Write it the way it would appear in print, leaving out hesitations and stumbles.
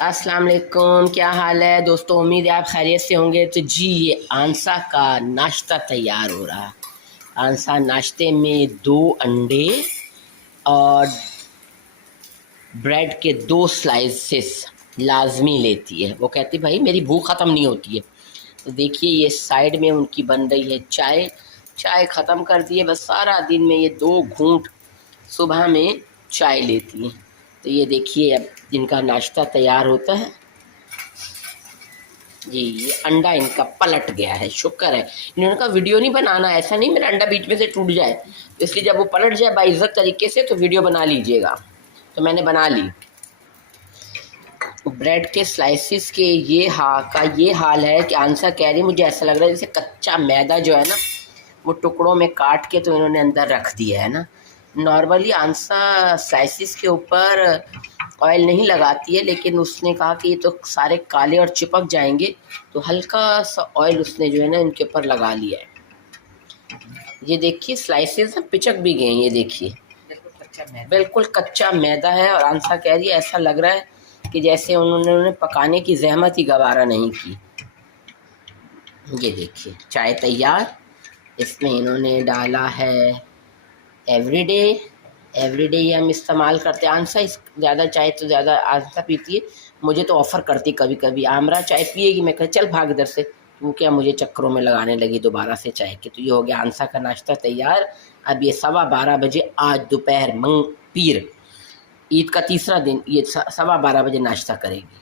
अस्सलाम वालेकुम, क्या हाल है दोस्तों। उम्मीद है आप खैरियत से होंगे। तो जी ये आंसा का नाश्ता तैयार हो रहा है। आंसा नाश्ते में 2 अंडे और ब्रेड के 2 स्लाइसेस लाजमी लेती है। वो कहती भाई मेरी भूख ख़त्म नहीं होती है। तो देखिए ये साइड में उनकी बन रही है चाय। चाय ख़त्म कर दिए, बस सारा दिन में ये 2 घूंट सुबह में चाय लेती हैं। तो ये देखिए अब इनका नाश्ता तैयार होता है। जी ये अंडा इनका पलट गया है, शुक्र है। इन्होंने कहा वीडियो नहीं बनाना, ऐसा नहीं मेरा अंडा बीच में से टूट जाए, तो इसलिए जब वो पलट जाए बाइज्जत तरीके से तो वीडियो बना लीजिएगा। तो मैंने बना ली। ब्रेड के स्लाइसिस के ये हाल है कि आंसर कह रही मुझे ऐसा लग रहा है जैसे कच्चा मैदा जो है ना वो टुकड़ों में काट के तो इन्होंने अंदर रख दिया है ना। नॉर्मली आंसा स्लाइसिस के ऊपर ऑयल नहीं लगाती है, लेकिन उसने कहा कि ये तो सारे काले और चिपक जाएंगे, तो हल्का सा ऑयल उसने जो है ना इनके ऊपर लगा लिया है। ये देखिए स्लाइसेस पिचक भी गए हैं, ये देखिए बिल्कुल कच्चा मैदा है। और आंसा कह रही है ऐसा लग रहा है कि जैसे उन्होंने पकाने की जहमत ही गवारा नहीं की। ये देखिए चाय तैयार। इसमें इन्होंने डाला है एवरीडे। एवरीडे ही हम इस्तेमाल करते हैं। आंसा ज़्यादा चाय तो ज़्यादा आंसा पीती है। मुझे तो ऑफ़र करती कभी कभी, आमरा चाय पिएगी, मैं कह चल भाग इधर से, वो क्या मुझे चक्करों में लगाने लगी दोबारा से चाय के। तो ये हो गया आंसा का नाश्ता तैयार। अब ये 12:15 बजे आज दोपहर पीर ईद का तीसरा दिन ये 12:15 बजे नाश्ता करेगी।